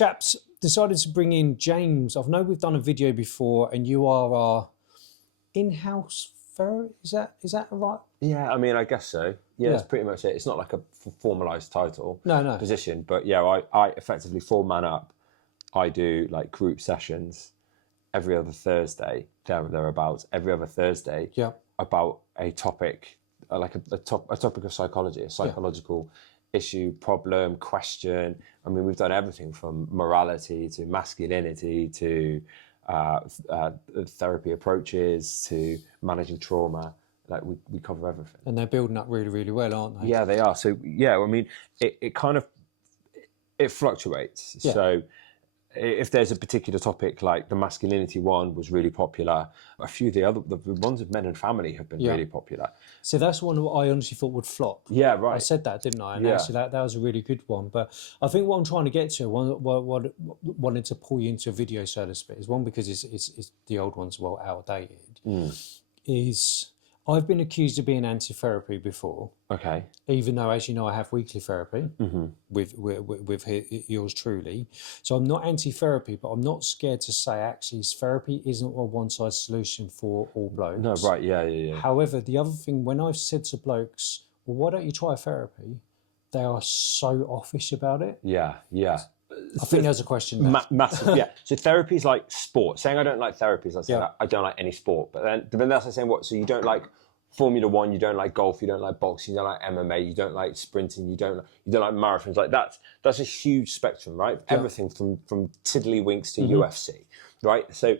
Chaps, decided to bring in James. I know we've done a video before, and you are our in-house therapist. Is that right? Yeah, I mean, I guess so. Yeah, that's pretty much it. It's not like a formalised title, position, but yeah, I effectively for MANUP, I do like group sessions every other Thursday, thereabouts, every other Thursday, about a topic, like a topic of psychology, a psychological issue, problem, question. I mean, we've done everything from morality to masculinity to therapy approaches to managing trauma. Like we cover everything. And they're building up really, really well, aren't they? Yeah, they are. So yeah, I mean, it kind of, it fluctuates. Yeah. So if there's a particular topic, like the masculinity one was really popular, a few of the ones of men and family have been really popular. So that's one that I honestly thought would flop. Yeah, right. I said that, didn't I? And actually that was a really good one. But I think what I'm trying to get to, what wanted to pull you into a video, so to speak, is one, because it's the old one's well outdated, is I've been accused of being anti-therapy before. Okay. Even though, as you know, I have weekly therapy with yours truly. So I'm not anti-therapy, but I'm not scared to say actually therapy isn't a one-size solution for all blokes. No, right, yeah. However, the other thing, when I've said to blokes, well, why don't you try therapy? They are so offish about it. Yeah. I think there's a question there. Massive, yeah. So therapy is like sport. Saying I don't like therapy is like saying I don't like any sport. But then that's like saying what? So you don't like Formula One, you don't like golf, you don't like boxing, you don't like MMA, you don't like sprinting, you don't like marathons. Like that's a huge spectrum, right? Yeah. Everything from tiddlywinks to UFC, right? So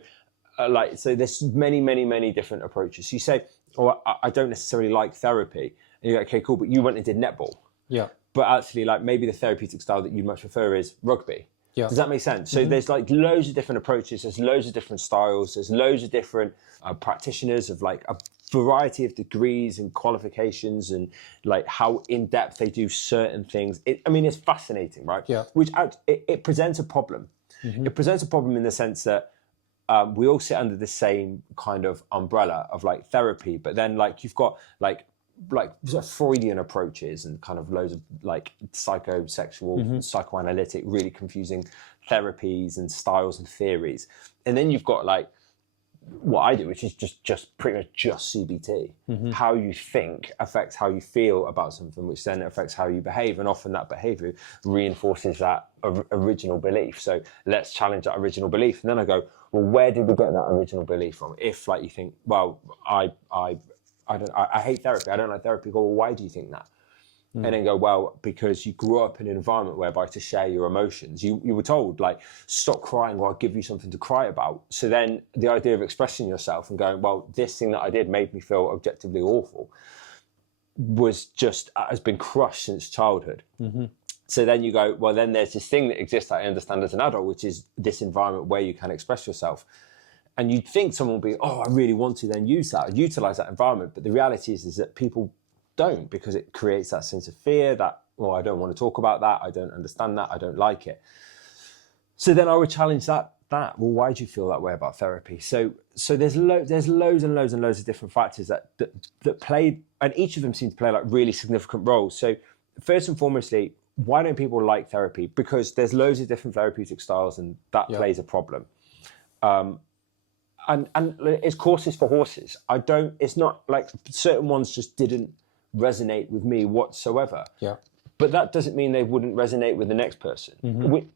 so there's many different approaches. So you say, oh, I don't necessarily like therapy, and you're like, okay, cool, but you went and did netball. Yeah. But actually, like maybe the therapeutic style that you much prefer is rugby. Yeah. Does that make sense? So there's like loads of different approaches. There's loads of different styles. There's loads of different practitioners of like a variety of degrees and qualifications and like how in depth they do certain things. I mean, it's fascinating, right? Yeah. Which it presents a problem. It presents a problem in the sense that we all sit under the same kind of umbrella of like therapy, but then like you've got like Freudian approaches and kind of loads of like psychosexual, psychoanalytic, really confusing therapies and styles and theories. And then you've got like what I do, which is just pretty much just CBT. How you think affects how you feel about something, which then affects how you behave. And often that behavior reinforces that original belief. So let's challenge that original belief. And then I go, well, where did we get that original belief from? If like you think, well, I hate therapy. I don't like therapy. Go, well, why do you think that? And then go, well, because you grew up in an environment whereby to share your emotions, you were told, like, stop crying or I'll give you something to cry about. So then the idea of expressing yourself and going, well, this thing that I did made me feel objectively awful has been crushed since childhood. So then you go, well, then there's this thing that exists that I understand as an adult, which is this environment where you can express yourself. And you'd think someone would be, oh, I really want to then use that, utilize that environment. But the reality is that people don't, because it creates that sense of fear that, well, I don't want to talk about that. I don't understand that. I don't like it. So then I would challenge that. Well, why do you feel that way about therapy? So there's loads and loads of different factors that play, and each of them seem to play like really significant roles. So first and foremostly, why don't people like therapy? Because there's loads of different therapeutic styles, and that plays a problem. And it's courses for horses. It's not like certain ones just didn't resonate with me whatsoever. Yeah. But that doesn't mean they wouldn't resonate with the next person.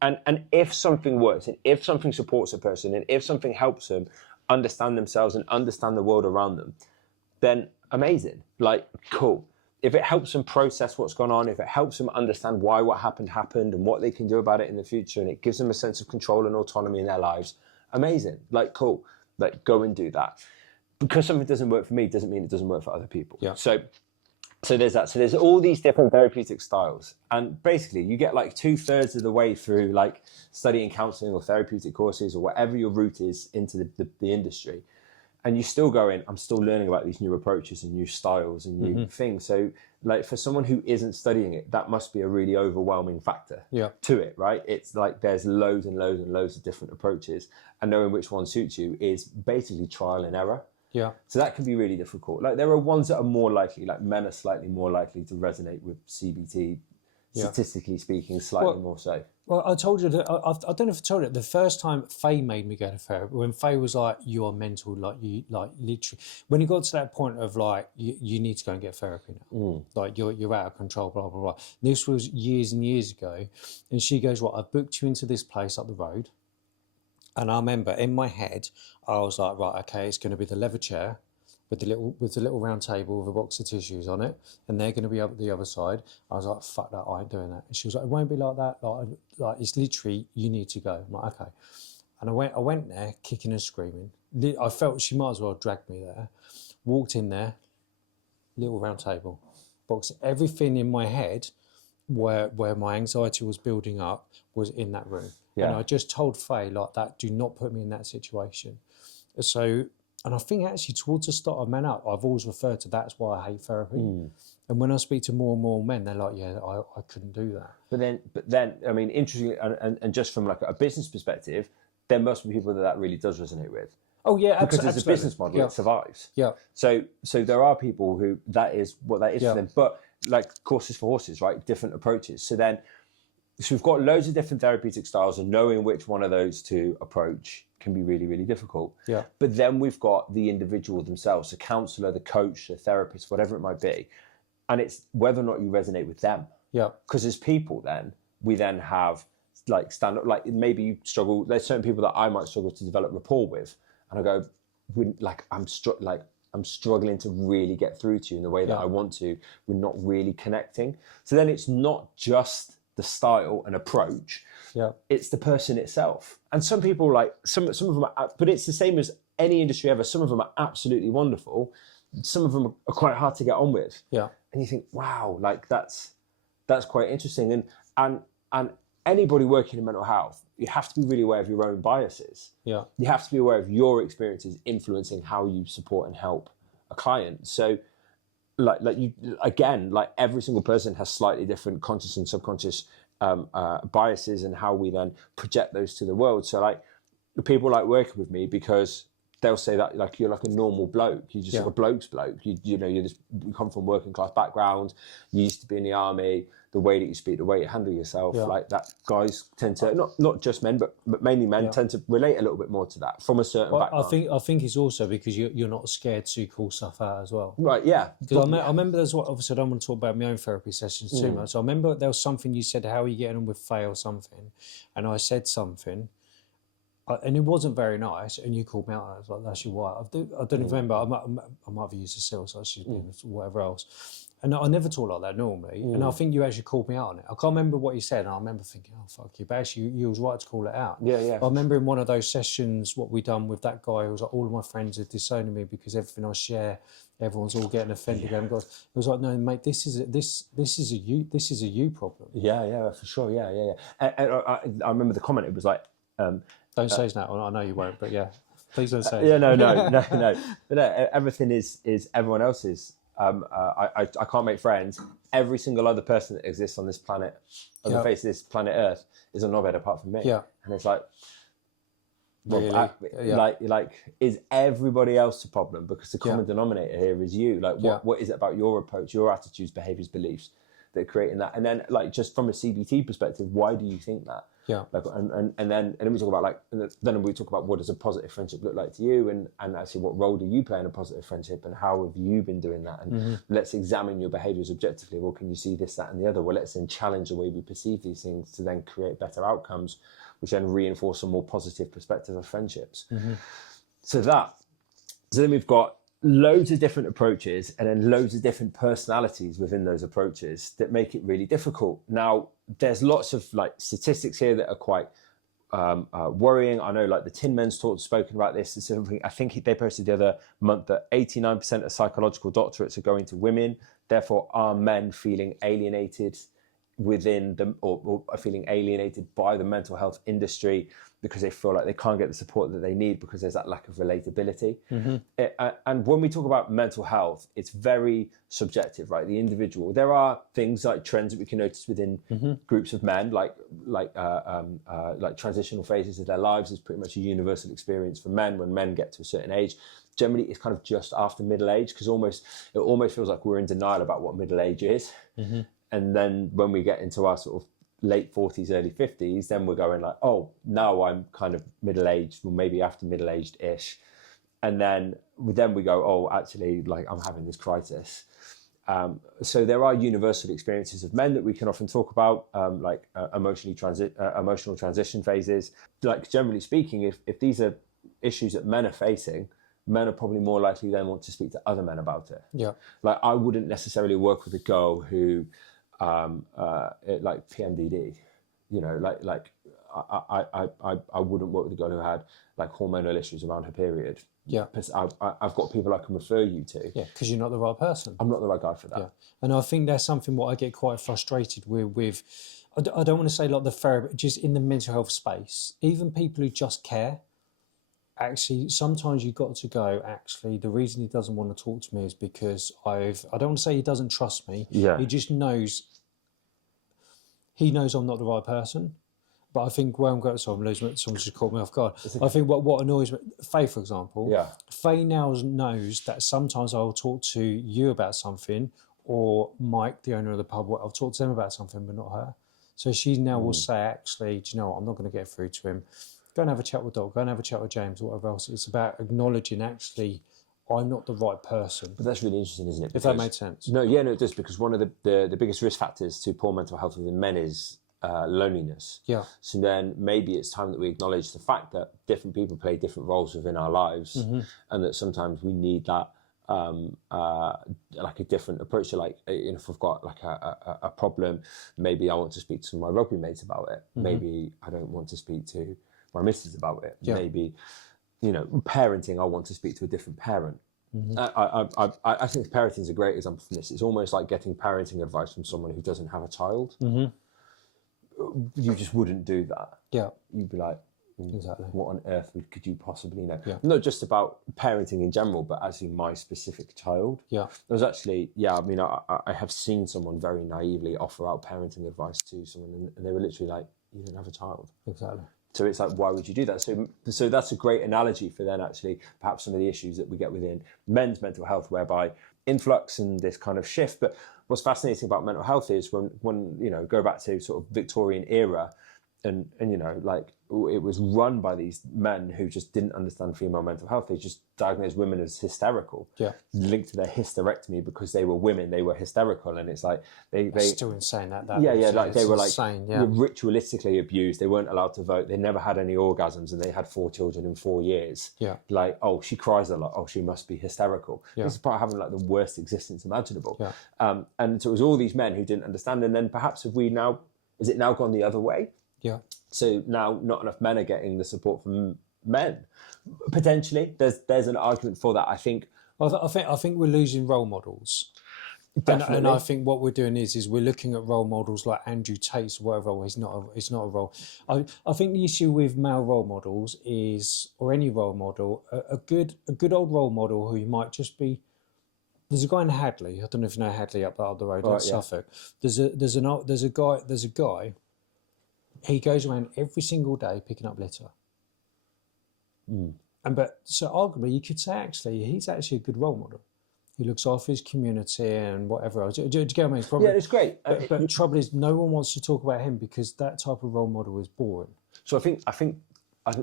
And if something works, and if something supports a person, and if something helps them understand themselves and understand the world around them, then amazing. Like, cool. If it helps them process what's gone on, if it helps them understand why what happened and what they can do about it in the future, and it gives them a sense of control and autonomy in their lives, amazing. Like, cool. Like, go and do that. Because something doesn't work for me doesn't mean it doesn't work for other people. Yeah. So there's that. So there's all these different therapeutic styles. And basically you get like 2/3 of the way through like studying counseling or therapeutic courses or whatever your route is into the industry. And you're still going, I'm still learning about these new approaches and new styles and new things. So like for someone who isn't studying it, that must be a really overwhelming factor to it, right? It's like there's loads and loads of different approaches, and knowing which one suits you is basically trial and error. Yeah. So that can be really difficult. Like there are ones that are more likely, like men are slightly more likely to resonate with CBT, statistically speaking, slightly more so. Well, I told you that I don't know if I told you the first time Faye made me go to therapy, when Faye was like, "You are mental," like you, like literally, when you got to that point of like, you need to go and get therapy now, like you're out of control, blah blah blah. This was years and years ago, and she goes, "Well, I've booked you into this place up the road," and I remember in my head, I was like, "Right, okay, it's going to be the leather chair." With the little round table with a box of tissues on it, and they're going to be up at the other side. I was like, "Fuck that! I ain't doing that." And she was like, "It won't be like that. Like it's literally you need to go." I'm like, "Okay," and I went there, kicking and screaming. I felt she might as well drag me there. Walked in there, little round table, box. Everything in my head, where my anxiety was building up, was in that room. And I just told Faye like that. Do not put me in that situation. So. And I think actually towards the start of MANUP, I've always referred to that's why I hate therapy. And when I speak to more and more men, they're like, "Yeah, I couldn't do that." But then, I mean, interestingly, and just from like a business perspective, there must be people that really does resonate with. Oh yeah, because as a business model, it survives. Yeah. So there are people who that is what that is for them. But like courses for horses, right? Different approaches. So we've got loads of different therapeutic styles, and knowing which one of those to approach can be really, really difficult. Yeah. But then we've got the individual themselves, the counsellor, the coach, the therapist, whatever it might be. And it's whether or not you resonate with them. Yeah. Because as people we then have like stand up, like maybe you struggle, there's certain people that I might struggle to develop rapport with. And I go, I'm struggling to really get through to you in the way that I want to. We're not really connecting. So then it's not just the style and approach. Yeah, it's the person itself. And some people like some of them but it's the same as any industry ever. Some of them are absolutely wonderful. Some of them are quite hard to get on with. Yeah. And you think, wow, like that's quite interesting. And anybody working in mental health, you have to be really aware of your own biases. Yeah. You have to be aware of your experiences influencing how you support and help a client. So like you again, like every single person has slightly different conscious and subconscious biases, and how we then project those to the world. So like people like working with me because they'll say that like you're like a normal bloke, you're just like a bloke's bloke. You come from working class background, you used to be in the army, the way that you speak, the way you handle yourself, like that guys tend to not just men but mainly men tend to relate a little bit more to that from a certain background. I think it's also because you're not scared to call stuff out as well. Right, yeah. Because I remember there's what, obviously I don't want to talk about my own therapy sessions too much. So I remember there was something you said, "How are you getting on with Faye?" or something, and I said something, and it wasn't very nice, and you called me out. I was like, "That's your wife." I don't remember. I might have used a seal, so she's been whatever else. And I never talk like that normally. And I think you actually called me out on it. I can't remember what you said. And I remember thinking, "Oh, fuck you." But actually, you was right to call it out. Yeah, yeah. I remember in one of those sessions, what we done with that guy, who was like, all of my friends are disowning me because everything I share, everyone's all getting offended. And God, it was like, "No, mate, this is a you problem." Yeah, for sure. Yeah. And I remember the comment. It was like, don't say that. I know you won't, but yeah, please don't say. Yeah, no. But no, everything is everyone else's. I can't make friends. Every single other person that exists on this planet, on the face of this planet Earth, is a knobhead apart from me. Yeah. And it's like, really? like, is everybody else the problem? Because the common denominator here is you. Like, what is it about your approach, your attitudes, behaviors, beliefs that are creating that? And then, like, just from a CBT perspective, why do you think that? Yeah. Like, and then we talk about then we talk about what does a positive friendship look like to you, and actually what role do you play in a positive friendship, and how have you been doing that? And let's examine your behaviours objectively. Well, can you see this, that, and the other? Well, let's then challenge the way we perceive these things to then create better outcomes, which then reinforce a more positive perspective of friendships. So then we've got loads of different approaches, and then loads of different personalities within those approaches that make it really difficult. Now, there's lots of like statistics here that are quite worrying. I know like the Tin Men's spoken about this. It's something I think they posted the other month that 89% of psychological doctorates are going to women. Therefore, are men feeling alienated within them, or are feeling alienated by the mental health industry because they feel like they can't get the support that they need because there's that lack of relatability. And when we talk about mental health, it's very subjective, right? The individual. There are things like trends that we can notice within groups of men, like transitional phases of their lives is pretty much a universal experience for men. When men get to a certain age, generally it's kind of just after middle age, because it almost feels like we're in denial about what middle age is. And then when we get into our sort of late 40s, early 50s, then we're going like, oh, now I'm kind of middle-aged, or maybe after middle-aged-ish. And then we go, oh, actually, like I'm having this crisis. So there are universal experiences of men that we can often talk about, like emotional transition phases. Like generally speaking, if these are issues that men are facing, men are probably more likely then want to speak to other men about it. Yeah. Like I wouldn't necessarily work with a girl who, like PMDD, you know, like I wouldn't work with a girl who had like hormonal issues around her period. Yeah. Because I've got people I can refer you to. Yeah, because you're not the right person. I'm not the right guy for that. Yeah. And I think that's something what I get quite frustrated with I don't want to say like the therapy, just in the mental health space, even people who just care. Actually, sometimes you've got to go, actually, the reason he doesn't want to talk to me is because I don't want to say he doesn't trust me. Yeah. He just knows, I'm not the right person. But I think where I'm going, so I'm losing, someone just caught me off guard. I think what annoys me, Faye, for example, Faye now knows that sometimes I'll talk to you about something, or Mike, the owner of the pub, I'll talk to them about something, but not her. So she now will say, actually, do you know what, I'm not going to get through to him. Go and have a chat with Doc, go and have a chat with James, or whatever else. It's about acknowledging, actually, I'm not the right person. But that's really interesting, isn't it? Because, if that made sense. No, it does, because one of the biggest risk factors to poor mental health within men is loneliness. Yeah. So then maybe it's time that we acknowledge the fact that different people play different roles within our lives, and that sometimes we need that like a different approach to, like, you know, if I've got like a problem, maybe I want to speak to my rugby mates about it. Maybe I don't want to speak to my missus about it. Yeah. Maybe, you know, parenting, I want to speak to a different parent. I think parenting is a great example from this. It's almost like getting parenting advice from someone who doesn't have a child. You just wouldn't do that. Yeah. You'd be like, exactly, what on earth could you possibly know? Yeah. Not just about parenting in general, but actually my specific child. Yeah. There's actually, I mean, I have seen someone very naively offer out parenting advice to someone, and they were literally like, you don't have a child. Exactly. So it's like, why would you do that? So that's a great analogy for then actually perhaps some of the issues that we get within men's mental health, whereby influx and this kind of shift. But what's fascinating about mental health is when you know, go back to sort of Victorian era, and you know, like, it was run by these men who just didn't understand female mental health. They just diagnosed women as hysterical, linked to their hysterectomy because they were women, they were hysterical, and it's like they still insane that like they were insane, like ritualistically abused. They weren't allowed to vote. They never had any orgasms, and they had 4 children in 4 years. Yeah, like, oh, she cries a lot. Oh, she must be hysterical. This is part of having like the worst existence imaginable. Yeah, and so it was all these men who didn't understand. And then perhaps is it now gone the other way? Yeah. So now not enough men are getting the support from men. Potentially, there's an argument for that. I think we're losing role models. Definitely. And I think what we're doing is we're looking at role models like Andrew Tate's, whatever. It's not a role. I think the issue with male role models is, or any role model, a good old role model who you might just be. There's a guy in Hadley. I don't know if you know Hadley up the road in Suffolk. There's a guy. He goes around every single day picking up litter. So arguably you could say actually he's actually a good role model. He looks after his community and whatever else. Do you get what I mean? Probably, it's great. But the trouble is, no one wants to talk about him because that type of role model is boring. So I think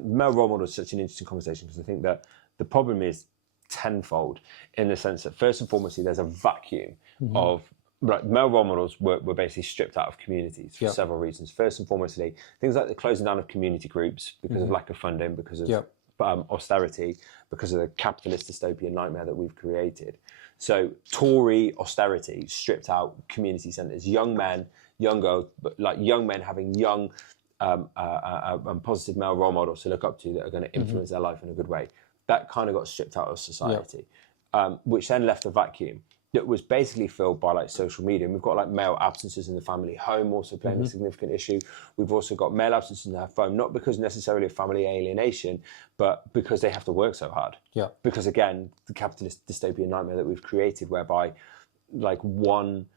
male role model is such an interesting conversation, because I think that the problem is tenfold, in the sense that first and foremost there's a vacuum of. Right, male role models were basically stripped out of communities for several reasons. First and foremost, things like the closing down of community groups because of lack of funding, because of austerity, because of the capitalist dystopian nightmare that we've created. So Tory austerity stripped out community centres. Young men, young girls, but like young men having young positive male role models to look up to that are going to influence their life in a good way. That kind of got stripped out of society, which then left a vacuum that was basically filled by like social media. And we've got like male absences in the family home also playing a significant issue. We've also got male absences in their home, not because necessarily of family alienation, but because they have to work so hard. Yeah. Because again, the capitalist dystopian nightmare that we've created, whereby like one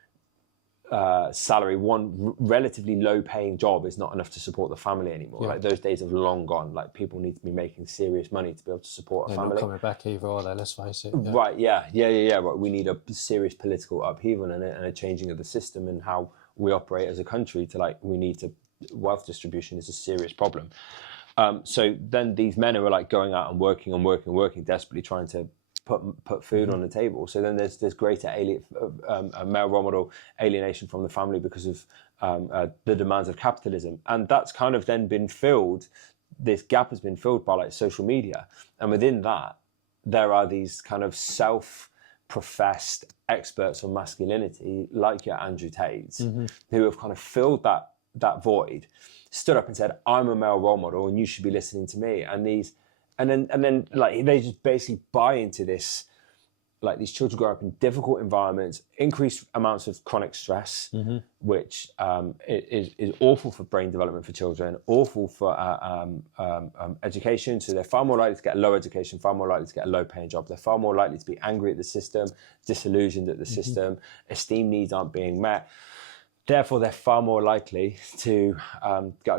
salary, one relatively low-paying job is not enough to support the family anymore. Yeah. Like those days have long gone. Like people need to be making serious money to be able to support a family. They're not coming back either, are they? Let's face it. Yeah. Right? Yeah. Right. We need a serious political upheaval and a changing of the system and how we operate as a country. Wealth distribution is a serious problem. So then these men who are like going out and working, desperately trying to put food on the table. So then there's greater male role model alienation from the family because of the demands of capitalism, and that's kind of then been filled. This gap has been filled by like social media, and within that, there are these kind of self-professed experts on masculinity, like your Andrew Tates, who have kind of filled that void, stood up and said, "I'm a male role model, and you should be listening to me." And then like they just basically buy into this, like these children grow up in difficult environments, increased amounts of chronic stress, which is awful for brain development for children, awful for education. So they're far more likely to get a low education, far more likely to get a low paying job. They're far more likely to be angry at the system, disillusioned at the system, esteem needs aren't being met. Therefore, they're far more likely to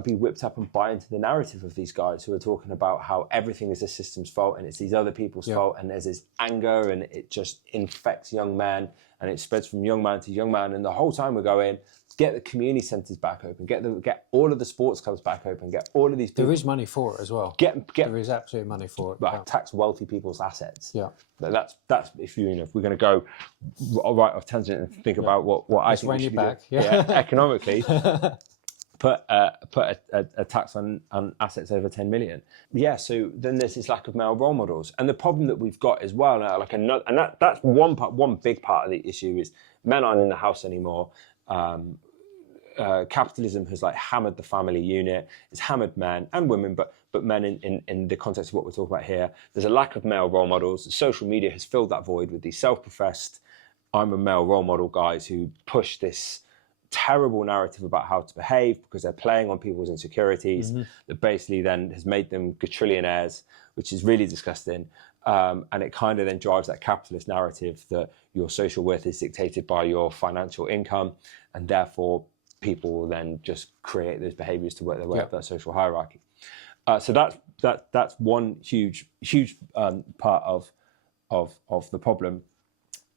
be whipped up and buy into the narrative of these guys who are talking about how everything is the system's fault and it's these other people's fault, and there's this anger and it just infects young men and it spreads from young man to young man. And the whole time we're going, get the community centres back open, get all of the sports clubs back open, get all of these people. There is money for it as well. There is absolutely money for it. Right, tax wealthy people's assets. Yeah. That's if we're going to go right off tangent and think about what I think we should be doing, economically, put a tax on assets over 10 million. Yeah, so then there's this lack of male role models, and the problem that we've got as well, that's one big part of the issue is men aren't in the house anymore. Capitalism has like hammered the family unit. It's hammered men and women, but men in the context of what we're talking about here. There's a lack of male role models. Social media has filled that void with these self-professed, I'm a male role model guys who push this terrible narrative about how to behave because they're playing on people's insecurities that basically then has made them quadrillionaires, which is really disgusting. And it kind of then drives that capitalist narrative that your social worth is dictated by your financial income, and therefore people will then just create those behaviors to work their way up that social hierarchy. So that's one huge part of the problem.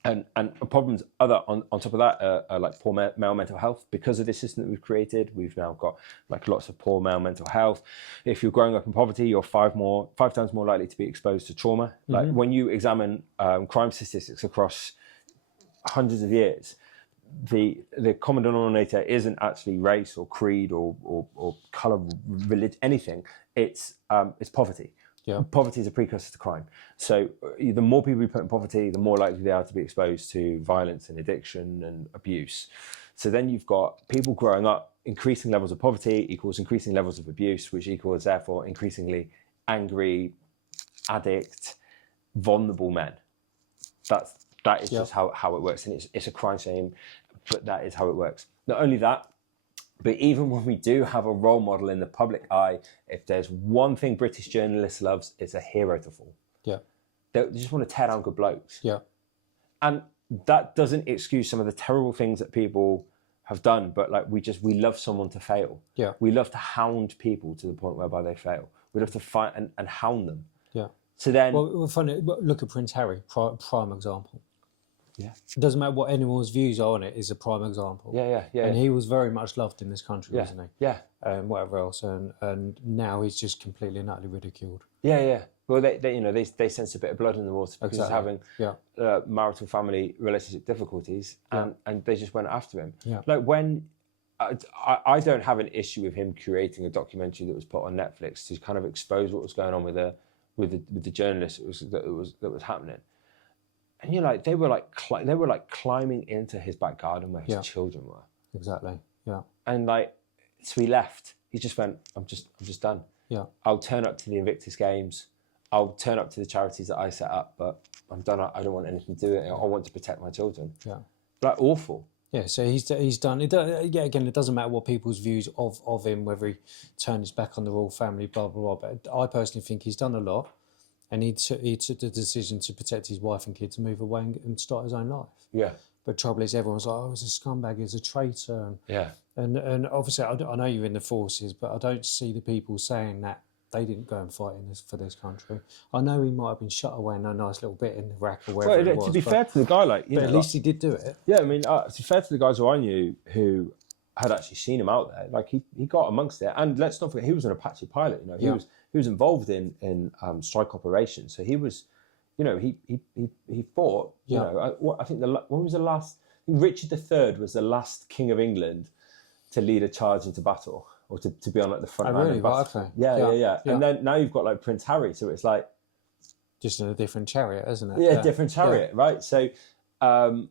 And problems on top of that are like poor male mental health. Because of this system that we've created, we've now got like lots of poor male mental health. If you're growing up in poverty, you're five times more likely to be exposed to trauma. Like when you examine crime statistics across hundreds of years, the common denominator isn't actually race or creed or color, religion, anything. It's poverty. Yeah. Poverty is a precursor to crime. So the more people we put in poverty, the more likely they are to be exposed to violence and addiction and abuse. So then you've got people growing up, increasing levels of poverty equals increasing levels of abuse, which equals therefore increasingly angry, addict, vulnerable men. That is just how it works. And it's a crime shame, but that is how it works. Not only that, but even when we do have a role model in the public eye, if there's one thing British journalists loves, it's a hero to fall. Yeah. They just want to tear down good blokes. Yeah. And that doesn't excuse some of the terrible things that people have done, but like we love someone to fail. Yeah. We love to hound people to the point whereby they fail. We love to fight and hound them. Yeah. So then... Well, funny, look at Prince Harry, prime example. Yeah. It doesn't matter what anyone's views are on it, is a prime example. Yeah. And he was very much loved in this country, wasn't he? Yeah. Whatever else, and now he's just completely and utterly ridiculed. Yeah. Well, they sense a bit of blood in the water because he's having marital family relationship difficulties, and they just went after him. Yeah. Like when I don't have an issue with him creating a documentary that was put on Netflix to kind of expose what was going on with the journalist that was happening. And you're like, they were like climbing into his back garden where his children were. Exactly. Yeah. And like, so he left. He just went, I'm just done. Yeah. I'll turn up to the Invictus Games. I'll turn up to the charities that I set up, but I'm done. I don't want anything to do with it. I want to protect my children. Yeah. Like awful. Yeah. So he's done. Again, it doesn't matter what people's views of him, whether he turned his back on the royal family, blah blah blah. But I personally think he's done a lot. And he took the decision to protect his wife and kids to move away and start his own life. Yeah. But trouble is, everyone's like, oh, he's a scumbag, he's a traitor. Yeah. And obviously, I know you're in the forces, but I don't see the people saying that they didn't go and fight for this country. I know he might have been shut away in a nice little bit in Iraq or wherever it was. To be fair to the guy, but at least he did do it. Yeah, I mean, to be fair to the guys who I knew who had actually seen him out there, like he got amongst it. And let's not forget, he was an Apache pilot. You know, he was involved in strike operations. So he was, you know, he fought. You know, I think when was the last? Richard III was the last king of England to lead a charge into battle, or to be on like the front line of battle. Okay. Yeah. And then now you've got like Prince Harry, so it's like just in a different chariot, isn't it? Yeah, different chariot, right? So someone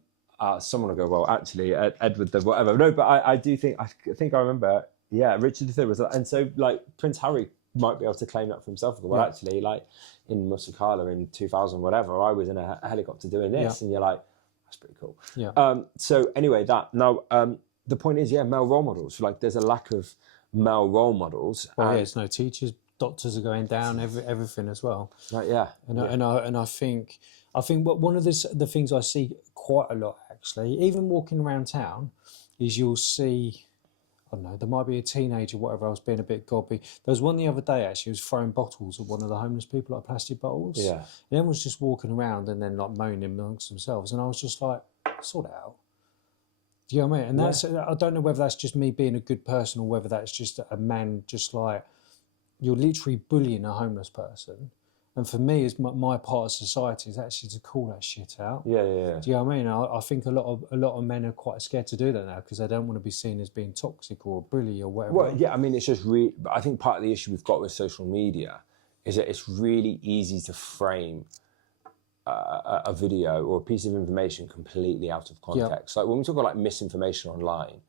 will go, well, actually, Edward the whatever. No, but I do think I remember. Yeah, Richard III was, and so like Prince Harry might be able to claim that for himself. Well, actually, like in Musakala in 2000, whatever, I was in a helicopter doing this, and you're like, that's pretty cool. Yeah. So anyway, that now. The point is, male role models. Like, there's a lack of male role models. Well, there's no teachers. Doctors are going down. Everything as well. Right. Yeah. And I think one of the things I see quite a lot, actually, even walking around town, is you'll see. I don't know. There might be a teenager, whatever else, being a bit gobby. There was one the other day actually. Was throwing bottles at one of the homeless people, like plastic bottles. Yeah. And everyone was just walking around and then like moaning amongst themselves, and I was just like, sort it out. Do you know what I mean? And that's, I don't know whether that's just me being a good person or whether that's just a man, just like, you're literally bullying a homeless person. And for me, as my part of society is actually to call that shit out. Yeah. Do you know what I mean? I think a lot of men are quite scared to do that now because they don't want to be seen as being toxic or a bully or whatever. Well, yeah, I mean, it's just I think part of the issue we've got with social media is that it's really easy to frame a video or a piece of information completely out of context. Like when we talk about like misinformation online,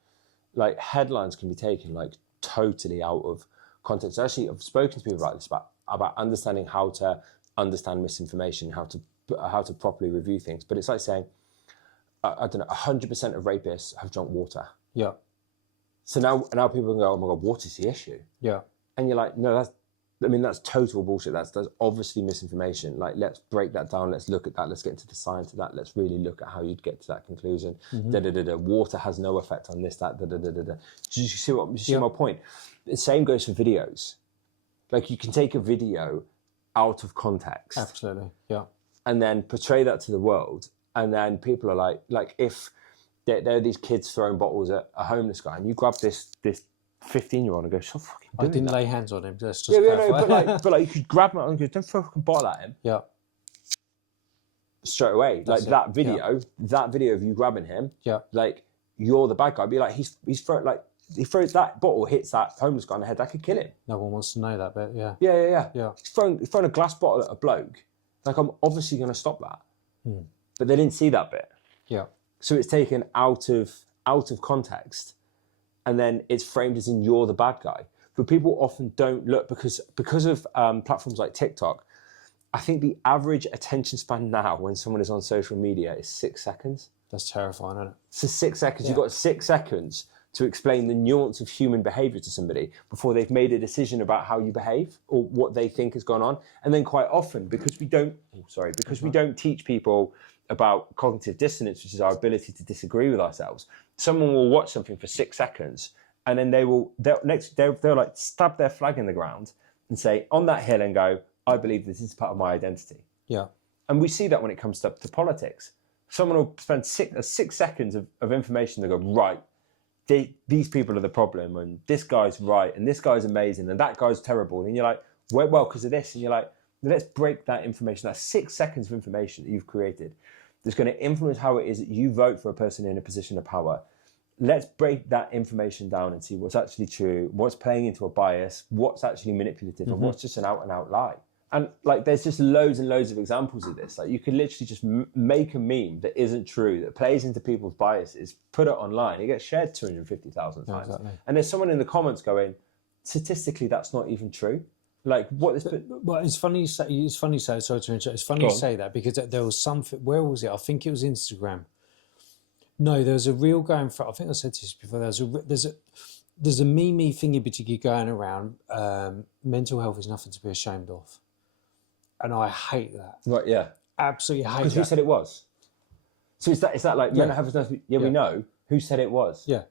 like headlines can be taken like totally out of context. Actually, I've spoken to people about this, about understanding how to understand misinformation, how to properly review things. But it's like saying, I don't know, 100% of rapists have drunk water. Yeah. So now people can go, oh my God, water's the issue. Yeah. And you're like, no, that's total bullshit. That's obviously misinformation. Like, let's break that down. Let's look at that. Let's get into the science of that. Let's really look at how you'd get to that conclusion. Water has no effect on this, that, Do you see my point? The same goes for videos. Like, you can take a video out of context. Absolutely, yeah. And then portray that to the world. And then people are like if there are these kids throwing bottles at a homeless guy and you grab this 15-year-old and go, so fucking I didn't lay hands on him. Just but like you could grab him and go, don't throw a fucking bottle at him. Yeah. Straight away. That's like that video of you grabbing him. Yeah. Like, you're the bad guy. Be like, he's throwing, like, he throws that bottle, hits that homeless guy in the head, that could kill him. No one wants to know that bit, yeah. Yeah. He's throwing a glass bottle at a bloke. Like, I'm obviously going to stop that. But they didn't see that bit. Yeah. So it's taken out of context, and then it's framed as in you're the bad guy. But people often don't look because of platforms like TikTok. I think the average attention span now when someone is on social media is 6 seconds. That's terrifying, isn't it? So 6 seconds. You've got 6 seconds to explain the nuance of human behaviour to somebody before they've made a decision about how you behave or what they think has gone on. And then quite often, because we don't teach people about cognitive dissonance, which is our ability to disagree with ourselves, someone will watch something for 6 seconds and then they'll like stab their flag in the ground and say, on that hill, and go, I believe this is part of my identity. Yeah. And we see that when it comes to politics. Someone will spend 6 seconds of information. They go, right, these people are the problem, and this guy's right, and this guy's amazing, and that guy's terrible. And you're like, well, because of this. And you're like, let's break that information. That's 6 seconds of information that you've created that's going to influence how it is that you vote for a person in a position of power. Let's break that information down and see what's actually true, what's playing into a bias, what's actually manipulative, and what's just an out-and-out lie. And like, there's just loads and loads of examples of this. Like, you could literally just make a meme that isn't true, that plays into people's biases, put it online, it gets shared 250,000 times. Exactly. And there's someone in the comments going, statistically, that's not even true. Like, what is... Well, it's funny you say, sorry to interrupt, it's funny you say that, because there was something, where was it? I think it was Instagram. No, there was a reel going for, I think I said this before, there's a meme thingy particularly going around, mental health is nothing to be ashamed of. And I hate that. Right, yeah. Absolutely hate that. Because who said it was? So is that like mental health is nothing? Yeah, we know. Who said it was? Yeah.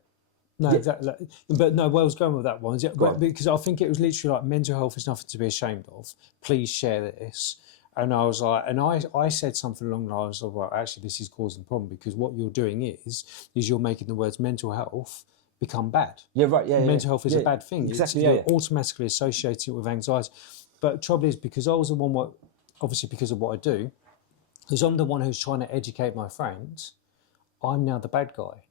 No, exactly. But no, where I was going with that one is because I think it was literally like mental health is nothing to be ashamed of. Please share this. And I was like, and I said something along the lines of, well, actually, this is causing a problem because what you're doing is you're making the words mental health become bad. Yeah, right. Yeah, mental health is a bad thing. Exactly. You're automatically associating it with anxiety. But the trouble is, because I was the one, obviously because of what I do, because I'm the one who's trying to educate my friends, I'm now the bad guy.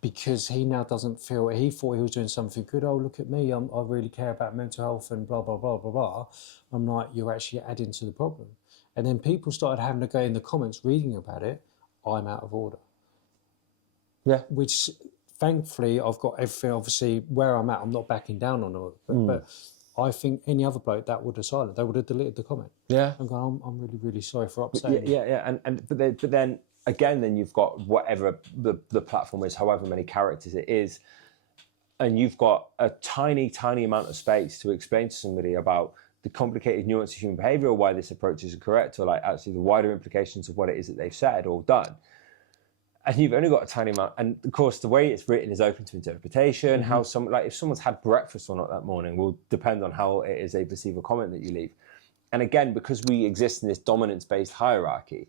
Because he now doesn't feel, he thought he was doing something good. Oh, look at me, I really care about mental health and blah, blah, blah, blah, blah. I'm like, you're actually adding to the problem. And then people started having to go in the comments reading about it, I'm out of order. Yeah. Which, thankfully, I've got everything, obviously, where I'm at, I'm not backing down on it. But I think any other bloke that would have silent, they would have deleted the comment. Yeah. I'm going, I'm really, really sorry for upsetting you. Yeah. But then again, then you've got whatever the platform is, however many characters it is, and you've got a tiny, tiny amount of space to explain to somebody about the complicated nuance of human behavior, or why this approach is correct, or like actually the wider implications of what it is that they've said or done. And you've only got a tiny amount, and of course the way it's written is open to interpretation. How if someone's had breakfast or not that morning will depend on how it is they perceive a comment that you leave. And again, because we exist in this dominance-based hierarchy,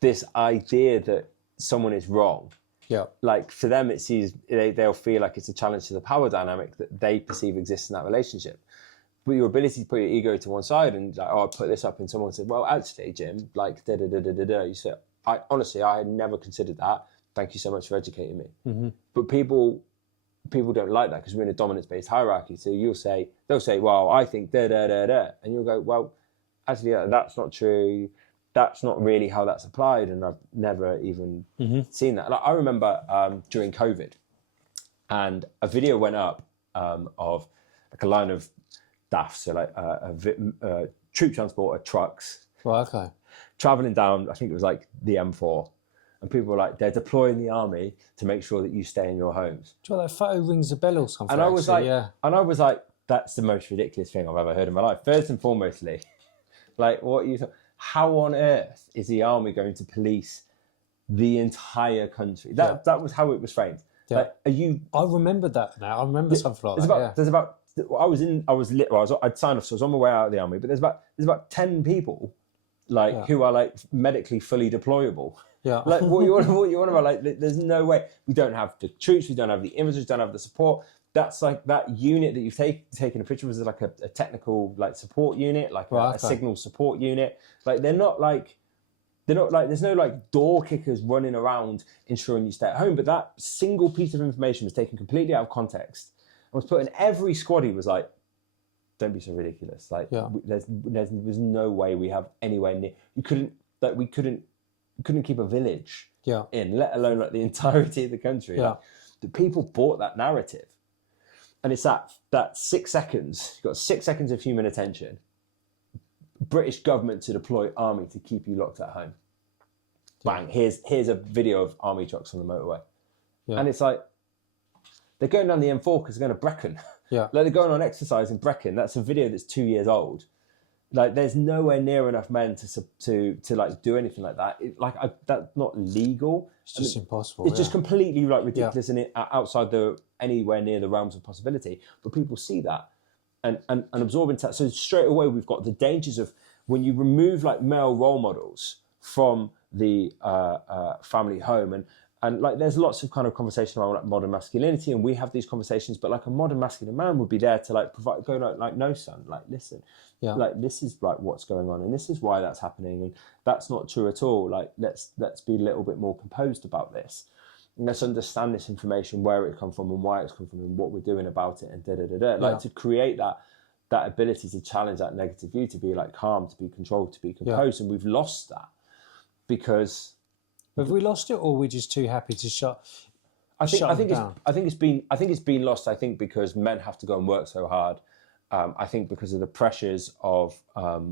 this idea that someone is wrong, like for them it sees, they'll feel like it's a challenge to the power dynamic that they perceive exists in that relationship. But your ability to put your ego to one side and like, oh, I put this up, and someone said, well, actually, Jim, like da da da da da da. You say, I had never considered that. Thank you so much for educating me. But people don't like that because we're in a dominance-based hierarchy. So they'll say, well, I think da da da da, and you'll go, well, actually, that's not true. That's not really how that's applied, and I've never even seen that. Like, I remember during COVID, and a video went up of like a line of DAFs, so like troop transporter trucks, traveling down. I think it was like the M4, and people were like, they're deploying the army to make sure that you stay in your homes. Do you know that photo rings a bell or something? And I was like, that's the most ridiculous thing I've ever heard in my life. First and foremostly, like what you. How on earth is the army going to police the entire country? That was how it was framed. Yeah. Like, I remember that now. I remember something like that. I'd signed off, so I was on my way out of the army. But there's about 10 people, who are like medically fully deployable. Yeah. Like what you want about? Like, there's no way. We don't have the troops. We don't have the infantry. We don't have the support. That's like that unit that you've taken a picture of was like a technical like support unit, like a signal support unit. Like there's no like door kickers running around ensuring you stay at home. But that single piece of information was taken completely out of context and was put in every squad. He was like, "Don't be so ridiculous." Like there's no way we have anywhere near. We couldn't keep a village in, let alone like the entirety of the country. Yeah. Like, the people bought that narrative. And it's that 6 seconds, you've got 6 seconds of human attention. British government to deploy army to keep you locked at home. Bang, here's a video of army trucks on the motorway. Yeah. And it's like, they're going down the M4 because they're going to Brecon. Yeah. Like they're going on exercise in Brecon. That's a video that's 2 years old. Like there's nowhere near enough men to like do anything like that. That's not legal. It's just impossible. It's just completely like ridiculous and outside anywhere near the realms of possibility. But people see that and absorb into that. So straight away we've got the dangers of when you remove like male role models from the family home and like there's lots of kind of conversation around like modern masculinity, and we have these conversations, but like a modern masculine man would be there to like provide, go like no son, like listen, like this is like what's going on, and this is why that's happening, and that's not true at all. Like let's be a little bit more composed about this, and let's understand this information, where it come from and why it's come from, and what we're doing about it, and like to create that ability to challenge that negative view, to be like calm, to be controlled, to be composed, and we've lost that because. Have we lost it, or are we just too happy to shut? I think it's been lost. I think because men have to go and work so hard. I think because of the pressures of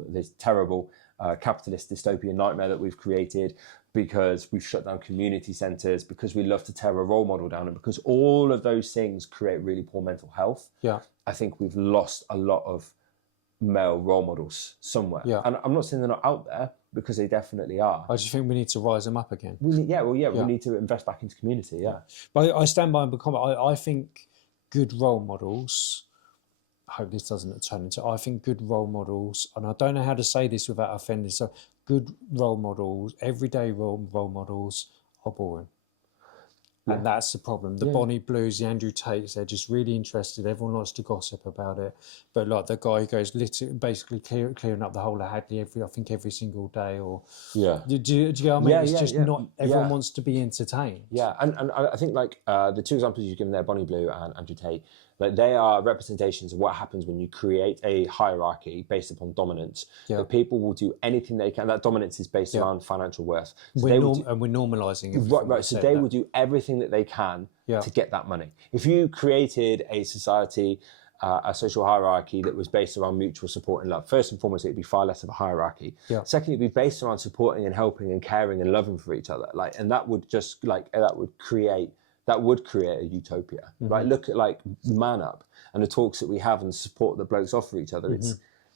this terrible capitalist dystopian nightmare that we've created, because we've shut down community centres, because we love to tear a role model down, and because all of those things create really poor mental health. Yeah, I think we've lost a lot of male role models somewhere. Yeah, and I'm not saying they're not out there. because they definitely are. I just think we need to rise them up again. We need to invest back into community. Yeah, but I stand by and become. I think good role models. I hope this doesn't turn into. I think good role models, and I don't know how to say this without offending. So, good role models, everyday role models, are boring. Yeah. And that's the problem. The Bonnie Blues, the Andrew Tates, they're just really interested. Everyone likes to gossip about it. But like the guy who goes basically clearing up the whole of Hadley every single day. Or do you get what I mean? It's just not everyone wants to be entertained. Yeah, and I think like the two examples you've given there, Bonnie Blue and Andrew Tate, like they are representations of what happens when you create a hierarchy based upon dominance. That people will do anything they can. That dominance is based around financial worth. So we're normalising it. Right. So they will do everything that they can to get that money. If you created a society, a social hierarchy that was based around mutual support and love, first and foremost, it'd be far less of a hierarchy. Yeah. Secondly, it'd be based around supporting and helping and caring and loving for each other. Like, and that would just that would create a utopia, right? Look at like MANUP and the talks that we have and the support that blokes offer each other.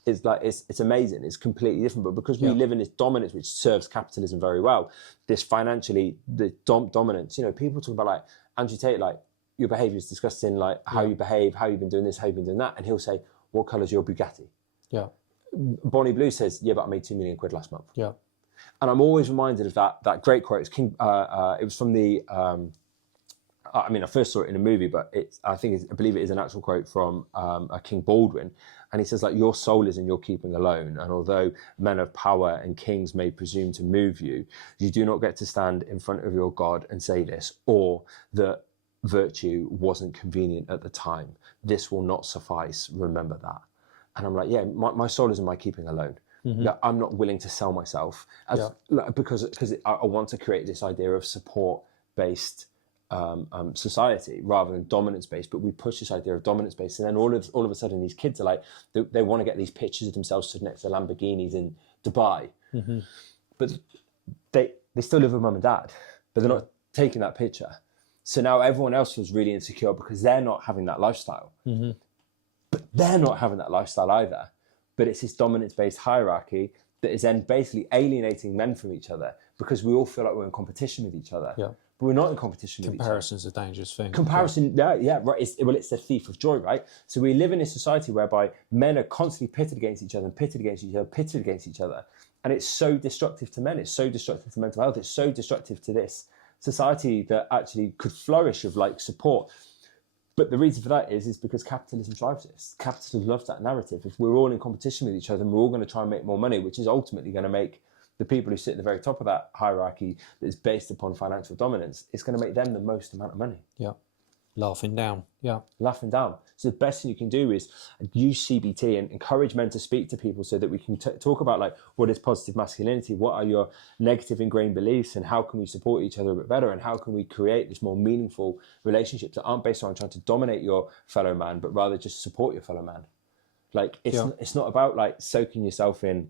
It's amazing. It's completely different. But because we live in this dominance, which serves capitalism very well, this financially, the dominance, people talk about like Andrew Tate, like your behaviour is disgusting, like how you behave, how you've been doing this, how you've been doing that. And he'll say, what colour's your Bugatti? Yeah. Bonnie Blue says, yeah, but I made £2 million last month. Yeah. And I'm always reminded of that great quote. It was from the... I first saw it in a movie, but I believe it is an actual quote from King Baldwin. And he says, like, your soul is in your keeping alone. And although men of power and kings may presume to move you, you do not get to stand in front of your God and say this, or that virtue wasn't convenient at the time. This will not suffice. Remember that. And I'm like, yeah, my soul is in my keeping alone. Like, I'm not willing to sell myself because I want to create this idea of support-based society rather than dominance-based, but we push this idea of dominance-based, and then all of a sudden these kids are like they want to get these pictures of themselves stood next to Lamborghinis in Dubai, but they still live with mum and dad, but they're not taking that picture. So now everyone else feels really insecure because they're not having that lifestyle, but they're not having that lifestyle either. But it's this dominance-based hierarchy that is then basically alienating men from each other because we all feel like we're in competition with each other. Yeah. But we're not in competition with each other. Comparison's a dangerous thing. Comparison, right. It's the thief of joy, right? So we live in a society whereby men are constantly pitted against each other and pitted against each other, pitted against each other. And it's so destructive to men. It's so destructive to mental health. It's so destructive to this society that actually could flourish of like support. But the reason for that is because capitalism drives this. Capitalism loves that narrative. If we're all in competition with each other and we're all going to try and make more money, which is ultimately going to make the people who sit at the very top of that hierarchy that is based upon financial dominance, it's going to make them the most amount of money. Yeah. Laughing down. Yeah. Laughing down. So the best thing you can do is use CBT and encourage men to speak to people so that we can talk about like what is positive masculinity, what are your negative ingrained beliefs, and how can we support each other a bit better, and how can we create this more meaningful relationships that aren't based on trying to dominate your fellow man, but rather just support your fellow man. Like it's not about like soaking yourself in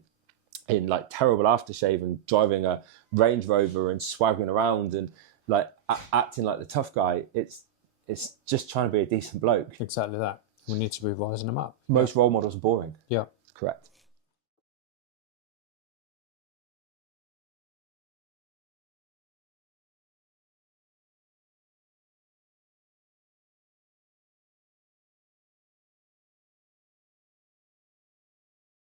like terrible aftershave and driving a Range Rover and swaggering around and like acting like the tough guy. It's just trying to be a decent bloke. Exactly that. We need to be rising them up. Most role models are boring. Yeah. Correct.